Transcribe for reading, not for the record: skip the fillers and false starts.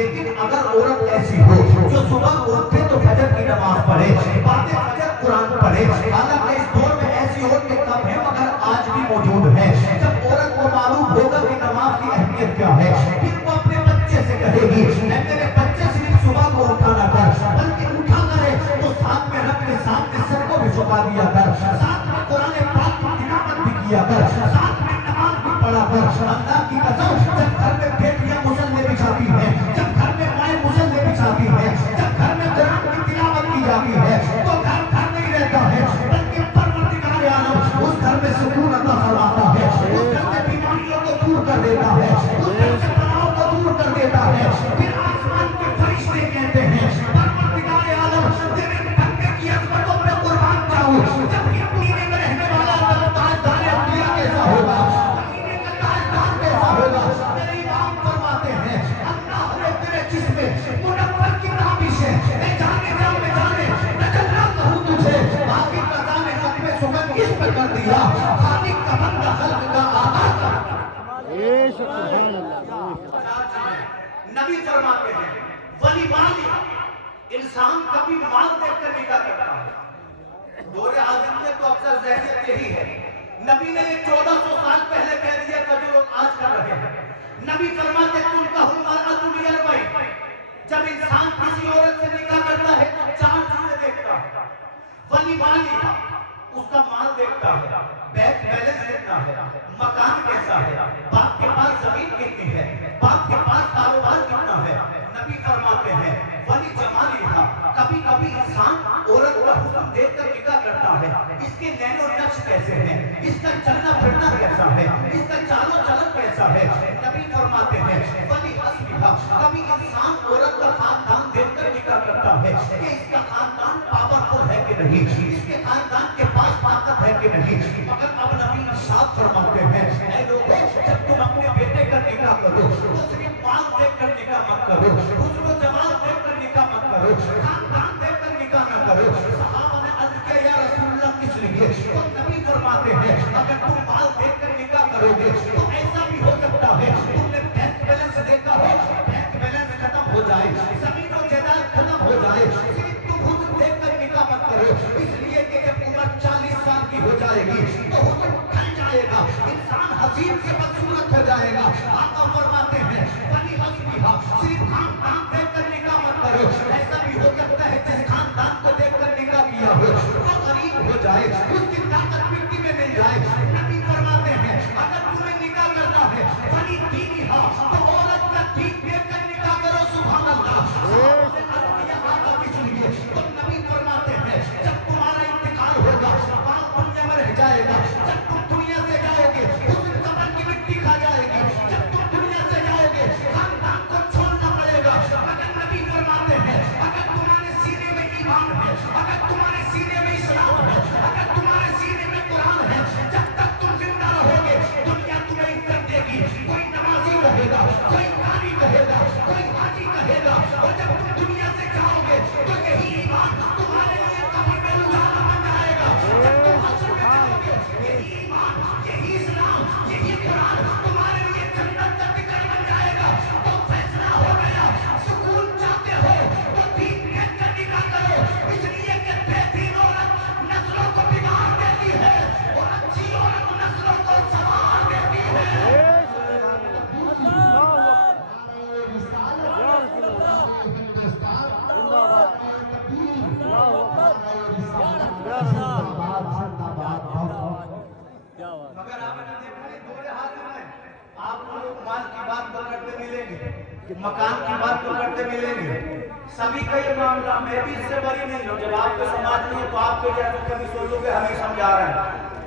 لیکن اگر عورت ایسی ہو جو صبح اٹھے تو فجر کی نماز پڑھے، بعد فجر قرآن پڑھے، حالانکہ اس دور میں ایسی عورتیں کم ہیں مگر آج بھی موجود ہیں، جب عورت کو معلوم ہوگا کہ نماز کی اہمیت کیا ہے، پھر وہ اپنے بچے سے کہے گی اے میرے بچے صرف صبح کو اٹھا نہ کر، بلکہ اٹھا کرے تو ساتھ میں رب کے سامنے سر کو بھی جھکا دیا کر، ساتھ میں قرآن پاک کی تلاوت بھی کیا کر، ساتھ میں نماز بھی پڑھا کر۔ اللہ کی قسم جب گھر میں بیٹیاں مصلے بچھاتی ہیں، جب گھر میں مائیں مصلے بچھاتی ہیں، جب گھر میں قرآن کی تلاوت کی جاتی ہے تو گھر گھر نہیں رہتا ہے بلکہ پروردگار عالم اس گھر میں سکون عطا فرماتا ہے، اس گھر سے بیماریوں کو دور کر دیتا ہے، اس گھر سے تناؤ کو دور کر دیتا ہے۔ پھر آسمان کے فرشتے کہتے ہیں پروردگار عالم تیرے بندے کی عظمتوں میں قربان جاؤں، جب یہ مدینے میں رہنے والا تاجدار انبیاء کیسا ہوگا، مدینے کا تاجدار کیسا ہوگا۔ میرے امام فرماتے ہیں اللہ نے تیرے جسم میں منور کی تابش ہے، اے جانے جا میں جانے تجلا کہوں تجھے، باقی قضا نے ختم سکن اس پہ کر دیا، خالق کا بندہ خلق کا آقا کا۔ نبی فرماتے ہیں ولی مالی، انسان کبھی مال دیکھ کر نکاح کرتا ہے۔ دور حاضر میں تو اکثر ذہنیت یہی ہے، نبی نے یہ 1400 سال پہلے کہہ دیا تھا جو لوگ آج کر رہے ہیں۔ نبی فرماتے تنکح المرأۃ لأربع، جب انسان کسی عورت سے نکاح کرتا ہے تو 4 چیزیں دیکھتا ہے۔ ولی مالی، اس کا مال دیکھتا ہے، بینک بیلنس دیکھتا ہے، مکان کیسا ہے، باپ کے پاس زمین کتنی ہے، باپ کے پاس کاروبار کتنا ہے۔ نبی فرماتے ہیں ولی جمالی تھا، کبھی کبھی انسان عورت کا حسن دیکھ کر نکاح کرتا ہے، اس کے نین و نقش کیسے ہیں، اس کا چلنا پھرنا کیسا ہے، اس کا چال و چلن کیسا ہے۔ نبی فرماتے ہیں ولی حسبہ، کبھی انسان عورت کا خاندان دیکھ کر نکاح کرتا ہے کہ اس کا خاندان پاورفل ہے کہ نہیں، اس کے خاندان کے پاس طاقت ہے کہ نہیں۔ مگر اب نبی ارشاد فرماتے ہیں اے لوگوں جب تم اپنے بیٹے کا نکاح کرو تو صرف مال دیکھ کر نکاح مت کرو، حسن و جمال دیکھ کر نکاح مت کرو، خاندان دیکھ کر نکاح نہ کرو۔ صحابہ نے عرض کیا یا رسول اللہ کس لیے؟ تو نبی فرماتے ہیں اگر تم مال دیکھ کر نکاح کرو گے تو ایسا بھی ہو سکتا ہے تم نے بینک بیلنس دیکھا ہو، بینک بیلنس ختم ہو جائے، زمین و جائیداد ختم ہو جائے، صرف تم حسن دیکھ کر نکاح مت کرو، اس لیے کہ جب عمر 40 سال کی ہو جائے گی تو حسن ڈھل جائے گا، انسان حسین سے بدصورت ہو جائے گا۔ آقا فرماتے ہیں ولی حسبہ، صرف خاندان دیکھ کر نکاح مت کرو، ایسا بھی ہو سکتا ہے جس خاندان کو دیکھ کر نکاح کیا ہو وہ غریب ہو جائے، اس کی طاقت مٹی میں مل جائے۔ نبی فرماتے ہیں اگر تمہیں نکاح کرنا ہے ولی دینہا، تو عورت کا دین دیکھ کر نکاح کرو۔ سبحان اللہ۔ تو نبی فرماتے ہیں جب تمہارا انتقال ہوگا مال دنیا میں رہ جائے گا، جب تم دنیا سے جاؤ گے حسن قبر کی مٹی کھا جائے گی، جب تم دنیا سے جاؤ گے خاندان کو چھوڑنا پڑے گا۔ مگر نبی فرماتے ہیں اگر تمہارے سینے میں ایمان ہے، اگر تمہارے سینے میں اسلام ہے، اگر تمہارے سینے میں قرآن ہے، جب تک تم زندہ رہو گے دنیا تمہیں عزت دے گی، کوئی نمازی کہے گا، کوئی قاری کہے گا، کوئی حاجی کہے گا، اور جب تم دنیا سے جاؤ گے تو یہی ایمان تمہارے لیے قبر میں روزانہ بن جائے گا۔ جب تم حشر میں جاؤ گے یہی ایمان، یہی اسلام، یہی قرآن تمہارے لیے جنت کا ٹکٹ بن جائے گا۔ تو فیصلہ ہو گیا، سکون چاہتے ہو تو دین دیکھ کر نکاح کرو، اس لیے کہ بے دین عورت نسلوں کو بگاڑ دیتی ہے اور اچھی عورت نسلوں کو سنوار دیتی ہے۔ مگر آپ نے دیکھا ہے دور حاضر میں آپ کو لوگ مال کی بات تو کرتے ملیں گے، مکان کی بات تو کرتے ملیں گے، سبھی کا یہ معاملہ، میں بھی اس سے بری نہیں ہوں۔ جب آپ کو سماج نہیں ہے تو آپ کے جیسے کبھی سوچو گے ہمیں سمجھا رہے ہیں،